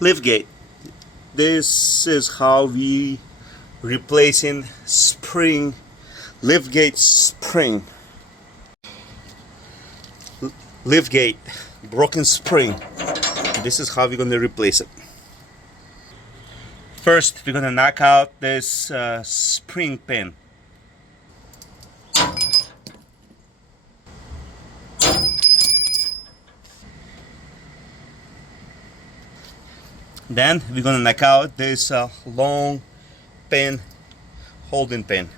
Liftgate. This is how we replacing spring, liftgate spring. Liftgate, broken spring. This is how we're gonna replace it. First, we're gonna knock out this spring pin. Then we're gonna knock out this long pin, holding pin.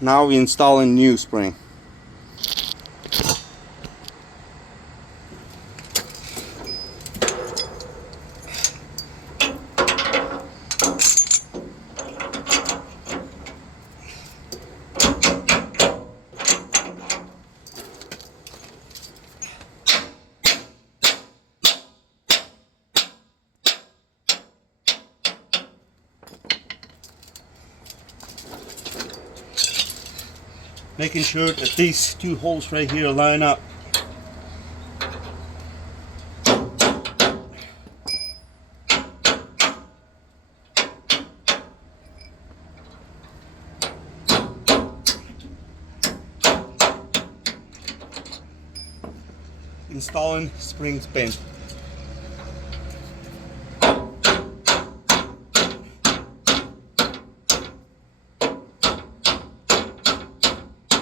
Now we install a new spring. Making sure that these two holes right here line up. Installing spring pin.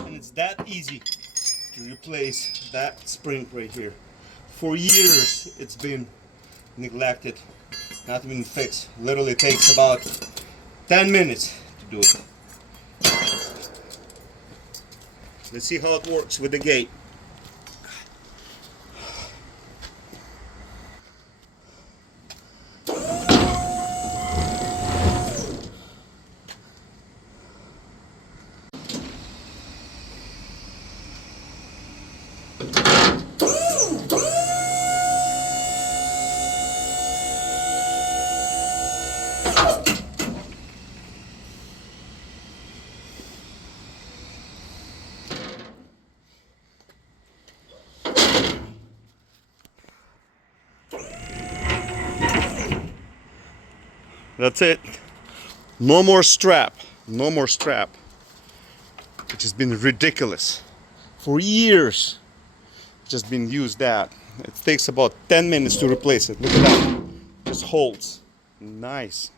It's that easy to replace that spring right here. For years it's been neglected, not been fixed. Literally takes about 10 minutes to do it. Let's see how it works with the gate. That's it. No more strap. No more strap. Which has been ridiculous. For years, just been used that. It takes about 10 minutes to replace it. Look at that. Just holds. Nice.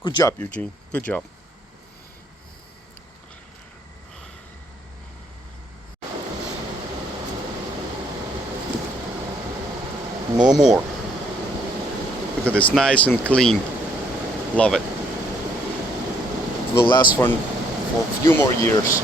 Good job, Eugene. Good job. No more. Look at this, nice and clean. Love it. It will last for a few more years.